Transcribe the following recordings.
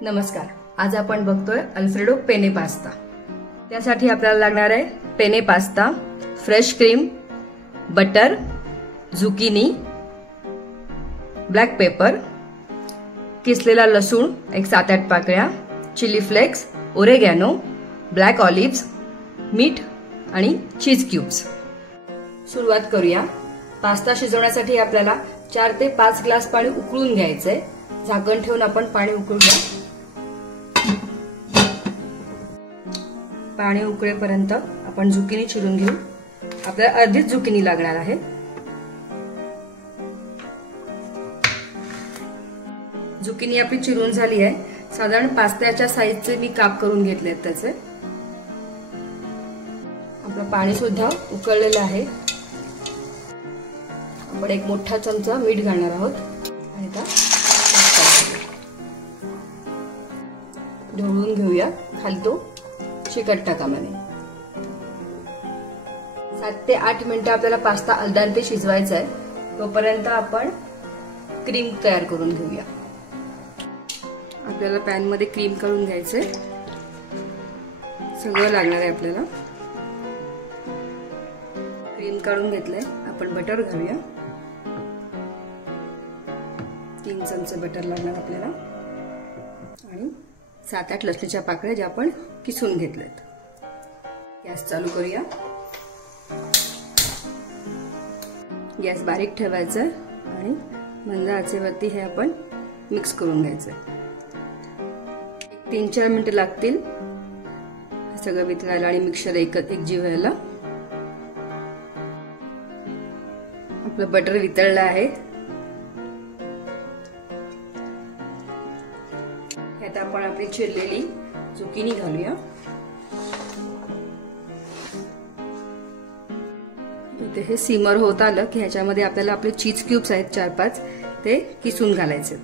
नमस्कार, आज आपण बघतोय अल्फ्रेडो पेने पास्ता। त्यासाठी आपल्याला लागणार आहे penne pasta, fresh cream, butter, zucchini, black pepper, किसलेला लसूण एक 7-8 पाकळ्या, chilli flakes, oregano, black olives, मीठ आणि चीज क्यूब्स। सुरुवात करूया। पास्ता शिजवण्यासाठी आपल्याला 4 ते 5 ग्लास पाणी उकळून घ्यायचंय। झाकण ठेवून आपण पाणी उकळूया। पाणी उकळेपर्यंत आपण झुकिनी चिरून घेऊ। आपल्याला अर्धीच झुकिनी लागणार आहे। झुकिनी आपली चिरून झाली आहे। साधारण पास्त्याच्या साईजचे मी काप करून घेतले आहेत त्याचे। आपलं पाणी सुद्धा उकळलेलं आहे। आपण एक मोठा चमचा मीठ घालणार आहोत आणि आता ढवळून घेऊया। खाली तो चिकटता कामा नये। 7 ते 8 मिनिटं आपल्याला पास्ता अलदंते शिजवायचा आहे। तोपर्यंत आपण क्रीम तयार करून घेऊया। आपल्याला पॅन मध्ये क्रीम काढून घ्यायचंय। सगळं लागणार आहे आपल्याला। क्रीम काढून घेतलंय। आपण बटर घालूया। 3 चमचे बटर लागणार आपल्याला आणि 7-8 लसणीच्या पाकळ्या ज्या आपण किसून घेतल्यात। गॅस चालू करूया। गॅस बारीक ठेवायचा आणि मंद आचेवरती हे आपण मिक्स करून घ्यायचं। 3-4 मिनिटं लागतील सगळं वितळायला आणि मिक्सर एकजीव व्हायला। आपलं बटर वितळलं आहे। आता आपण आपली चिरलेली झुकिनी घालूया। इथे हे सिमर होत आलं की ह्याच्यामध्ये आपल्याला आपले चीज क्यूब्स आहेत 4-5 ते किसून घालायचे।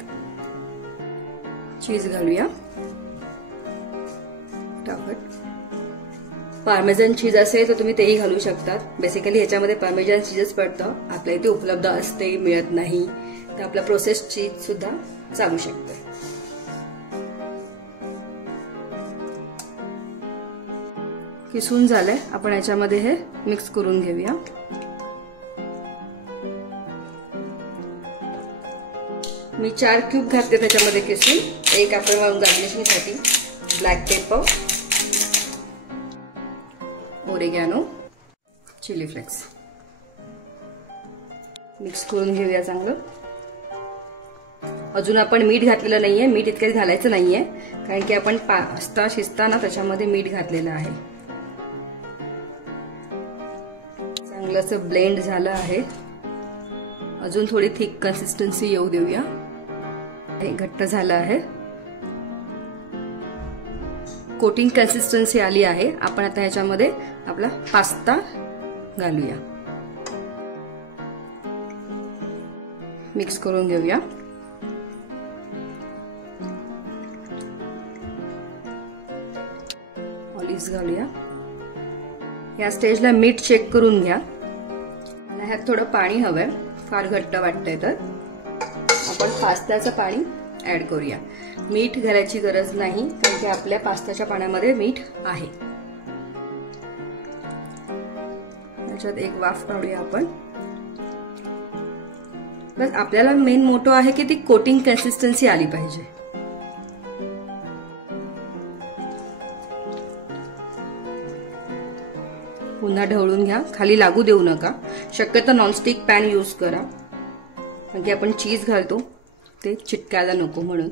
चीज घालूया। पार्मेझन चीज असेल तर तुम्ही तेही घालू शकता। बेसिकली ह्याच्यामध्ये पार्मेझन चीजच पडतं। आपल्या इथे उपलब्ध असते, मिळत नाही, तर आपला प्रोसेस्ड चीज सुद्धा चालू शकते। किसून झालंय। आपण याच्यामध्ये हे मिक्स करून घेऊया। मी 4 क्यूब घातले त्याच्यामध्ये किसून। एक आपण गार्निशिंगसाठी black pepper, oregano, chilli flakes mix करून घेऊया चांगलं। अजून आपण मीठ घातलेलं नाहीये। मीठ इतकंच घालायचं नाहीये कारण की आपण पास्ता शिजताना त्याच्यामध्ये मीठ घातलेलं आहे। चांगलं असं ब्लेंड झालं आहे। अजून थोडी थिक कन्सिस्टन्सी येऊ देऊया। हे घट्ट झालं आहे। कोटिंग कन्सिस्टन्सी आली आहे। आपण आता ह्याच्यामध्ये आपला पास्ता घालूया। मिक्स करून घेऊया। ऑलिव्स घालूया। या स्टेजला मीठ चेक करून घ्या। ह्यात थोडं पाणी हवंय, फार घट्ट वाटतंय तर आपण पास्त्याचं पाणी ऍड करूया। मीठ घालायची गरज नाही कारण की आपल्या पास्त्याच्या पाण्यामध्ये मीठ आहे। त्याच्यात एक वाफ काढूया आपण। बस आपल्याला मेन मोटो आहे की ती कोटिंग कन्सिस्टन्सी आली पाहिजे। पुन्हा ढवळून घ्या। खाली लागू देऊ नका। शक्यतो नॉनस्टिक पॅन यूज करा कारण की आपण चीज घालतो ते चिटकायला नको म्हणून।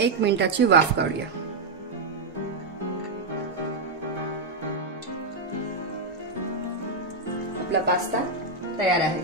1 मिनिटाची वाफ काढूया। आपला पास्ता तयार आहे।